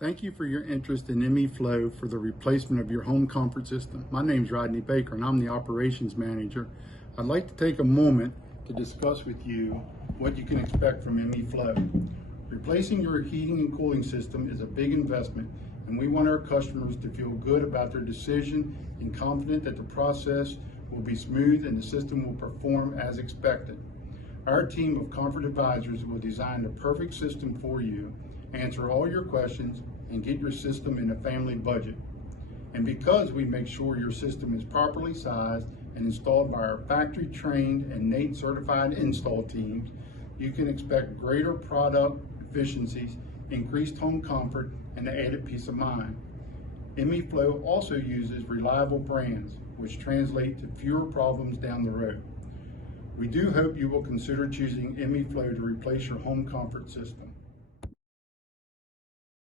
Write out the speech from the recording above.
Thank you for your interest in ME Flow for the replacement of your home comfort system. My name is Rodney Baker and I'm the operations manager. I'd like to take a moment to discuss with you what you can expect from ME Flow. Replacing your heating and cooling system is a big investment, and we want our customers to feel good about their decision and confident that the process will be smooth and the system will perform as expected. Our team of comfort advisors will design the perfect system for you, answer all your questions, and get your system in a family budget. And because we make sure your system is properly sized and installed by our factory trained and NATE certified install teams, you can expect greater product efficiencies, increased home comfort, and the added peace of mind. ME Flow also uses reliable brands, which translate to fewer problems down the road. We do hope you will consider choosing ME Flow to replace your home comfort system.